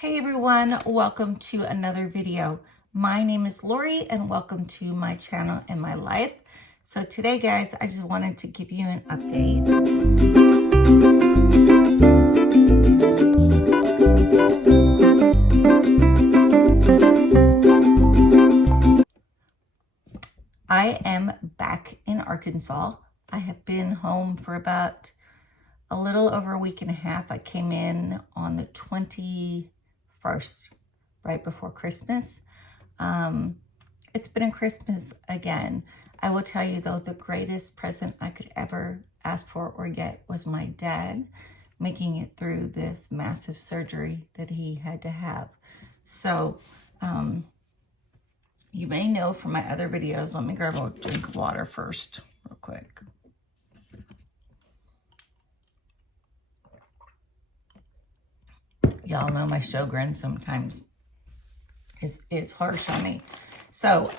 Hey everyone, welcome to another video. My name is Lori and welcome to my channel and my life. So today guys, I just wanted to give you an update. I am back in Arkansas. I have been home for about a little over a week and a half. I came in on the 21st, right before Christmas. It's been a Christmas again. I will tell you though, the greatest present I could ever ask for or get was my dad making it through this massive surgery that he had to have. So, you may know from my other videos, let me grab a drink of water first, real quick. Y'all know my Sjogren sometimes is harsh on me. So,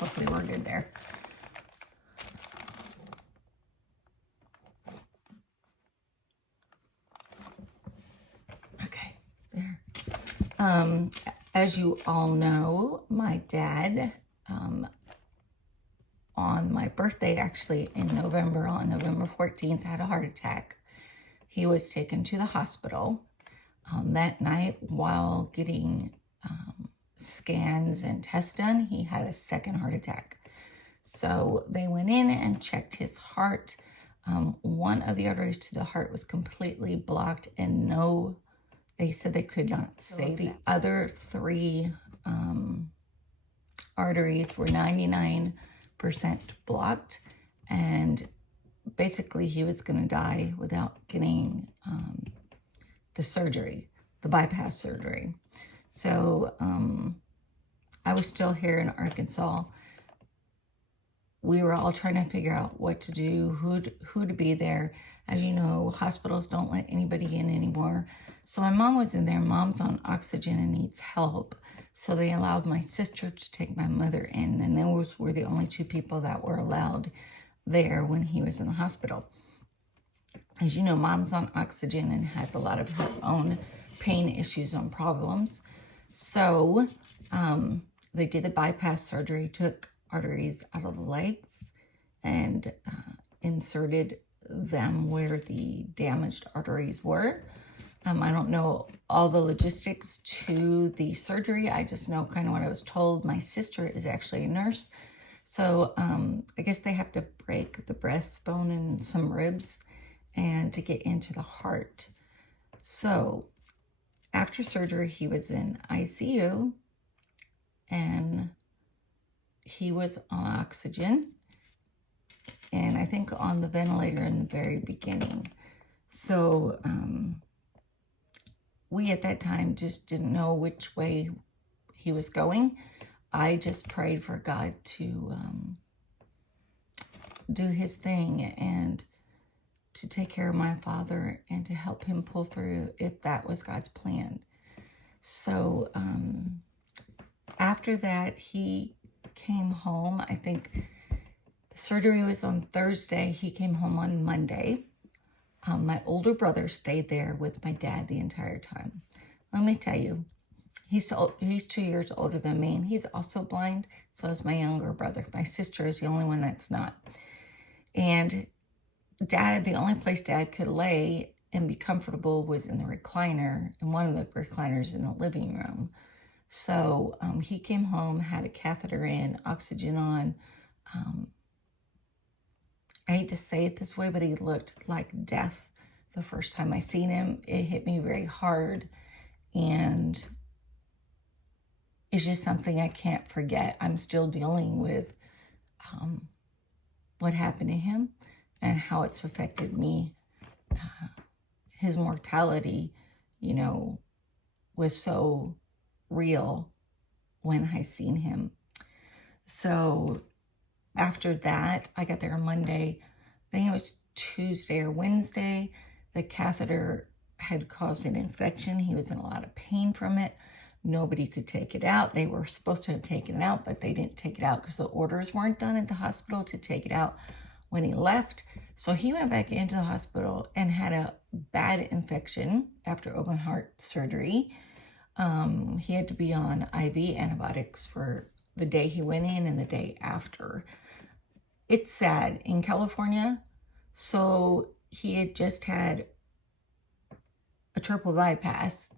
hopefully we're good there. Okay, there. As you all know, my dad, on my birthday, actually in November, on November 14th, had a heart attack. He was taken to the hospital that night while getting scans and tests done. He had a second heart attack. So they went in and checked his heart. One of the arteries to the heart was completely blocked and they said they could not save it. The other three arteries were 99% blocked, and basically he was going to die without getting the surgery, the bypass surgery. So I was still here in Arkansas. We were all trying to figure out what to do, who to be there. As you know, hospitals don't let anybody in anymore. So my mom was in there. Mom's on oxygen and needs help. So they allowed my sister to take my mother in, and those were the only two people that were allowed there when he was in the hospital. As you know, Mom's on oxygen and has a lot of her own pain issues and problems. So they did the bypass surgery, took arteries out of the legs and inserted them where the damaged arteries were. I don't know all the logistics to the surgery. I just know kind of what I was told. My sister is actually a nurse. So I guess they have to break the breastbone and some ribs and to get into the heart. So after surgery, he was in ICU and he was on oxygen and I think on the ventilator in the very beginning. So we at that time just didn't know which way he was going. I just prayed for God to do his thing and to take care of my father and to help him pull through if that was God's plan. So after that, he came home. I think the surgery was on Thursday. He came home on Monday. My older brother stayed there with my dad the entire time. Let me tell you, he's 2 years older than me, and he's also blind. So is my younger brother. My sister is the only one that's not. And Dad, the only place Dad could lay and be comfortable was in the recliner, in one of the recliners in the living room. So he came home, had a catheter in, oxygen on. I hate to say it this way, but he looked like death the first time I seen him. It hit me very hard, and it's just something I can't forget. I'm still dealing with what happened to him and how it's affected me. His mortality, you know, was so real when I seen him. So after that, I got there on Monday. I think it was Tuesday or Wednesday. The catheter had caused an infection. He was in a lot of pain from it. Nobody could take it out. They were supposed to have taken it out, but they didn't take it out because the orders weren't done at the hospital to take it out when he left. So he went back into the hospital and had a bad infection after open heart surgery. He had to be on IV antibiotics for the day he went in and the day after. It's sad in California. So he had just had a triple bypass,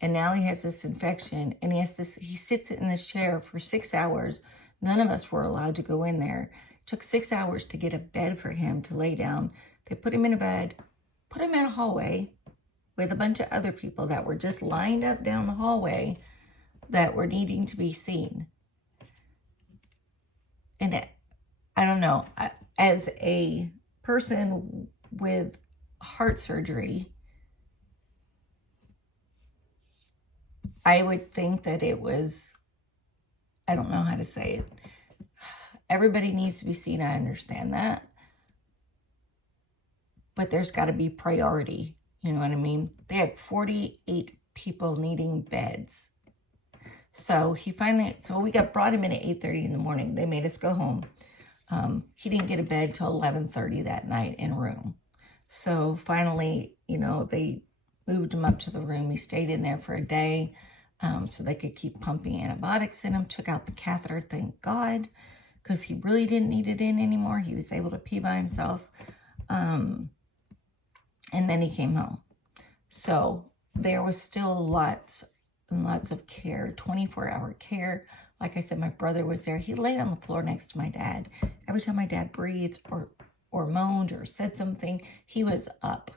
and now he has this infection, and he sits in this chair for 6 hours. None of us were allowed to go in there. It took 6 hours to get a bed for him to lay down. They put him in a bed, put him in a hallway with a bunch of other people that were just lined up down the hallway that were needing to be seen. And I don't know, as a person with heart surgery, I would think that it was, I don't know how to say it. Everybody needs to be seen. I understand that. But there's got to be priority. You know what I mean? They had 48 people needing beds. So we brought him in at 8:30 in the morning. They made us go home. He didn't get a bed till 11:30 that night in room. So finally, you know, they moved him up to the room. He stayed in there for a day so they could keep pumping antibiotics in him. Took out the catheter, thank God, because he really didn't need it in anymore. He was able to pee by himself. And then he came home. So there was still lots and lots of care, 24-hour care. Like I said, my brother was there. He laid on the floor next to my dad. Every time my dad breathed or moaned or said something, he was up.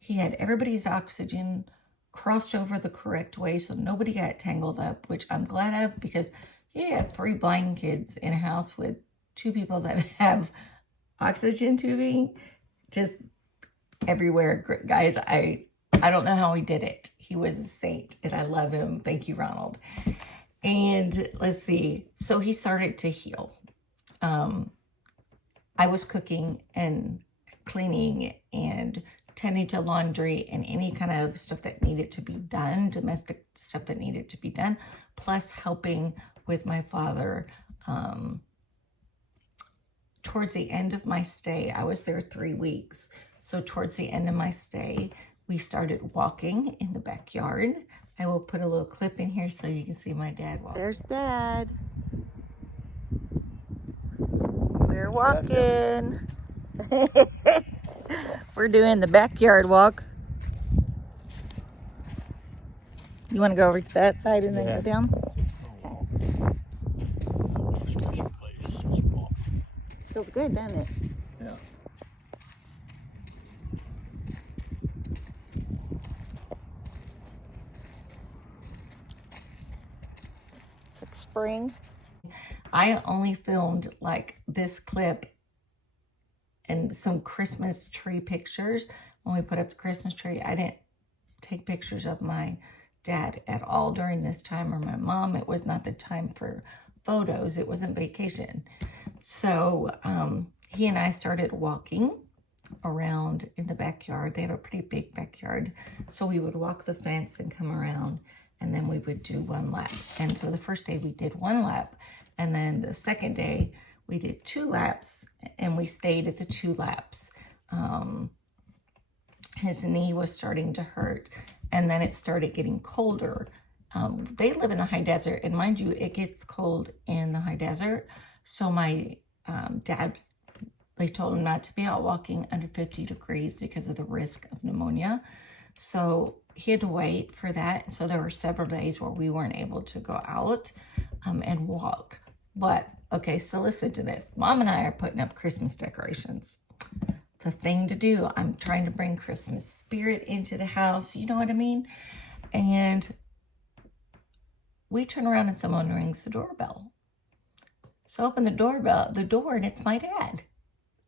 He had everybody's oxygen crossed over the correct way so nobody got tangled up, which I'm glad of, because you had 3 blind kids in a house with 2 people that have oxygen tubing just everywhere. Guys, I don't know how he did it. He was a saint, and I love him. Thank you, Ronald. And let's see. So he started to heal. I was cooking and cleaning and tending to laundry and any kind of stuff that needed to be done, domestic stuff that needed to be done, plus helping with my father. Towards the end of my stay, I was there 3 weeks. So towards the end of my stay, we started walking in the backyard. I will put a little clip in here so you can see my dad walk. There's Dad. We're walking. We're doing the backyard walk. You want to go over to that side and then go down? Okay. Feels good, doesn't it? Yeah. Like spring. I only filmed like this clip and some Christmas tree pictures. When we put up the Christmas tree, I didn't take pictures of my dad at all during this time, or my mom. It was not the time for photos. It wasn't vacation. So he and I started walking around in the backyard. They have a pretty big backyard. So we would walk the fence and come around, and then we would do 1 lap. And so the first day we did 1 lap. And then the second day we did 2 laps, and we stayed at the 2 laps. His knee was starting to hurt, and then it started getting colder. They live in the high desert, and mind you, it gets cold in the high desert. So my dad, they told him not to be out walking under 50 degrees because of the risk of pneumonia. So he had to wait for that. So there were several days where we weren't able to go out and walk. But, okay, so listen to this. Mom and I are putting up Christmas decorations. The thing to do. I'm trying to bring Christmas spirit into the house. You know what I mean? And we turn around and someone rings the doorbell. So I open the door, and it's my dad.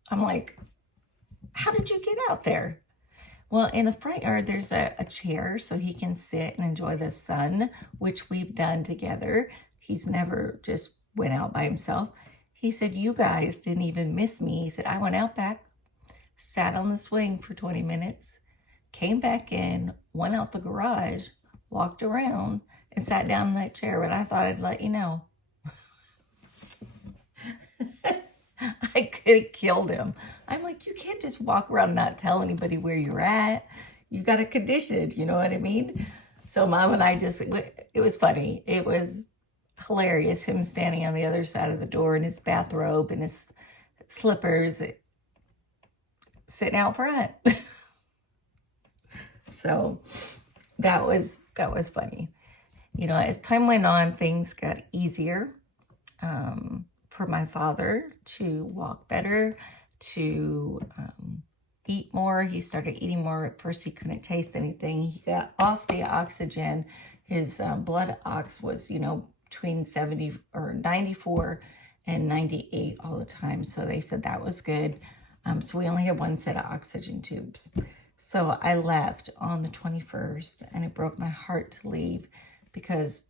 I'm like, how did you get out there? Well, in the front yard, there's a chair so he can sit and enjoy the sun, which we've done together. He's never just went out by himself. He said, you guys didn't even miss me. He said, I went out back, sat on the swing for 20 minutes, came back in, went out the garage, walked around, and sat down in that chair. But I thought I'd let you know. I could have killed him. I'm like, you can't just walk around and not tell anybody where you're at. You got to condition, you know what I mean? So Mom and I just, it was funny. It was hilarious, him standing on the other side of the door in his bathrobe and his slippers, sitting out front. So that was funny. You know, as time went on, things got easier for my father to walk better, to eat more. He started eating more. At first, he couldn't taste anything. He got off the oxygen. His blood ox was, you know, between 70 or 94 and 98 all the time. So they said that was good. So we only had one set of oxygen tubes. So I left on the 21st, and it broke my heart to leave because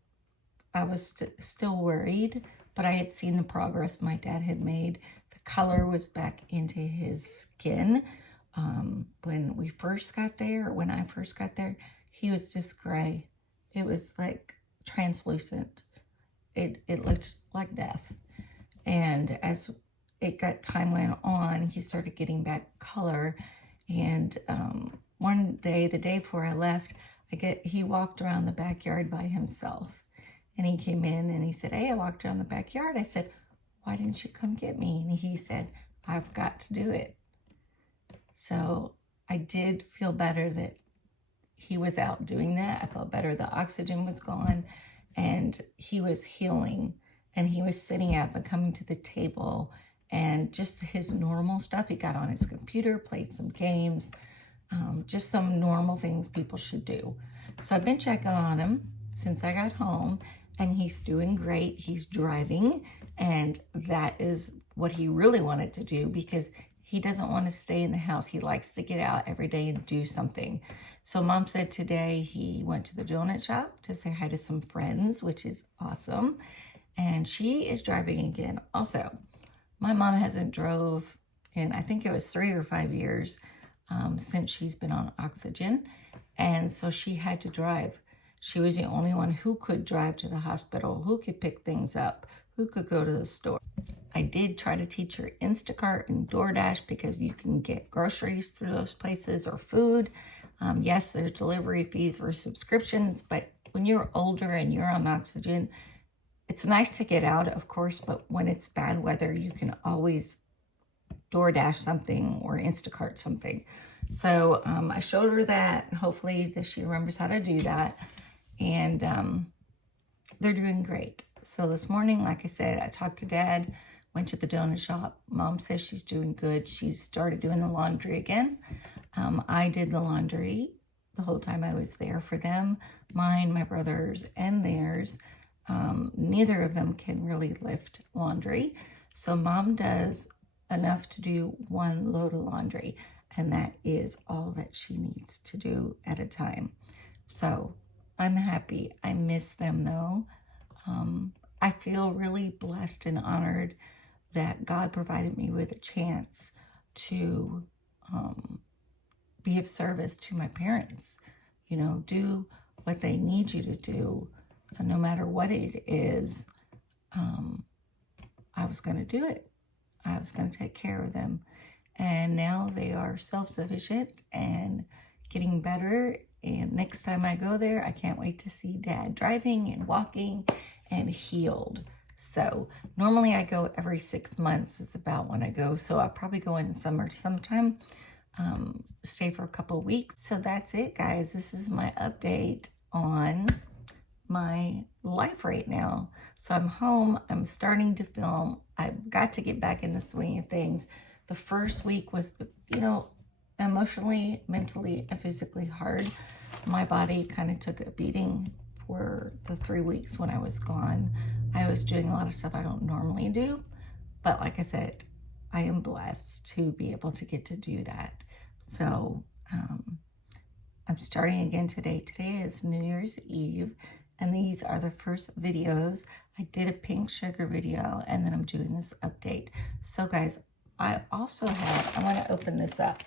I was still worried, but I had seen the progress my dad had made. The color was back into his skin. When we first got there, or when I first got there, he was just gray. It was like translucent. It looked like death. And as time went on, he started getting back color. And one day, the day before I left, he walked around the backyard by himself. And he came in and he said, "Hey, I walked around the backyard." I said, "Why didn't you come get me?" And he said, "I've got to do it." So I did feel better that he was out doing that. I felt better. The oxygen was gone and he was healing, and he was sitting up and coming to the table, and just his normal stuff. He got on his computer, played some games, just some normal things people should do. So I've been checking on him since I got home, and he's doing great. He's driving, and that is what he really wanted to do because he doesn't want to stay in the house. He likes to get out every day and do something. So Mom said today he went to the donut shop to say hi to some friends, which is awesome. And she is driving again. Also, my mom hasn't drove in, I think it was 3 or 5 years since she's been on oxygen. And so she had to drive. She was the only one who could drive to the hospital, who could pick things up, who could go to the store. I did try to teach her Instacart and DoorDash because you can get groceries through those places or food. Yes, there's delivery fees or subscriptions, but when you're older and you're on oxygen, it's nice to get out, of course, but when it's bad weather, you can always DoorDash something or Instacart something. So I showed her that, and hopefully that she remembers how to do that. And they're doing great. So this morning, like I said, I talked to Dad, went to the donut shop. Mom says she's doing good. She's started doing the laundry again. I did the laundry the whole time I was there for them, mine, my brother's, and theirs. Neither of them can really lift laundry. So Mom does enough to do one load of laundry, and that is all that she needs to do at a time. So I'm happy. I miss them though. I feel really blessed and honored that God provided me with a chance to be of service to my parents. You know, do what they need you to do, no matter what it is. I was going to do it. I was going to take care of them. And now they are self-sufficient and getting better. And next time I go there, I can't wait to see Dad driving and walking and healed. So normally I go every 6 months is about when I go. So I'll probably go in summer sometime, stay for a couple of weeks. So that's it, guys. This is my update on my life right now. So I'm home. I'm starting to film. I've got to get back in the swing of things. The first week was, you know, emotionally, mentally, and physically hard. My body kind of took a beating for the 3 weeks when I was gone. I was doing a lot of stuff I don't normally do, but like I said, I am blessed to be able to get to do that. So I'm starting again today. Today is New Year's Eve, and these are the first videos. I did a pink sugar video, and then I'm doing this update. So guys, I also have, I'm gonna open this up.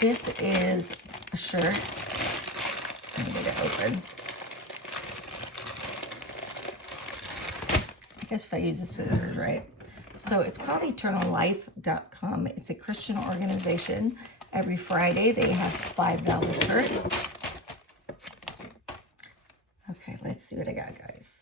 This is a shirt. Let me get it open. I guess if I use the scissors, right? So it's called eternallife.com. It's a Christian organization. Every Friday they have $5 shirts. Okay, let's see what I got, guys.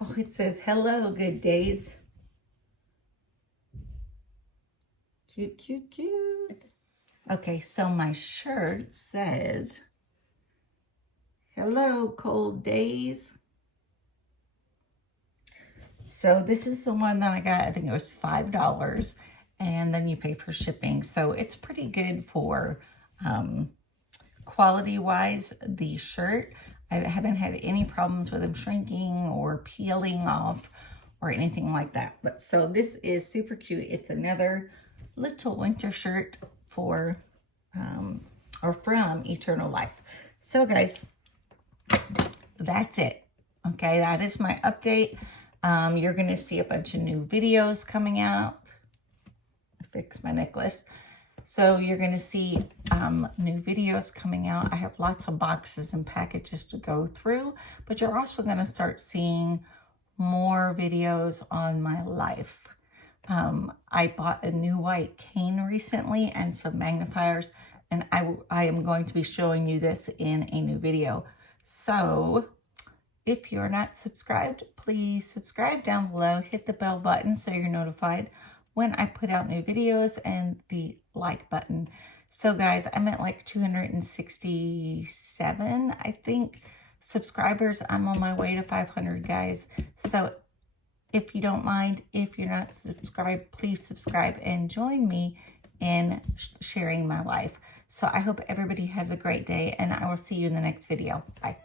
Oh, it says, hello, good days. Cute, cute, cute. Okay, so my shirt says, hello, cold days. So this is the one that I got, I think it was $5, and then you pay for shipping. So it's pretty good for quality-wise, the shirt. I haven't had any problems with them shrinking or peeling off or anything like that. But so this is super cute. It's another little winter shirt for or from Eternal Life. So guys, that's it. Okay, that is my update. You're going to see a bunch of new videos coming out. I fixed my necklace. So you're going to see new videos coming out. I have lots of boxes and packages to go through, but you're also going to start seeing more videos on my life. I bought a new white cane recently and some magnifiers, and I am going to be showing you this in a new video. So if you're not subscribed, please subscribe down below. Hit the bell button so you're notified when I put out new videos, and the like button. So guys, I'm at like 267, I think, subscribers. I'm on my way to 500, guys. So if you don't mind, if you're not subscribed, please subscribe and join me in sharing my life. So I hope everybody has a great day, and I will see you in the next video. Bye.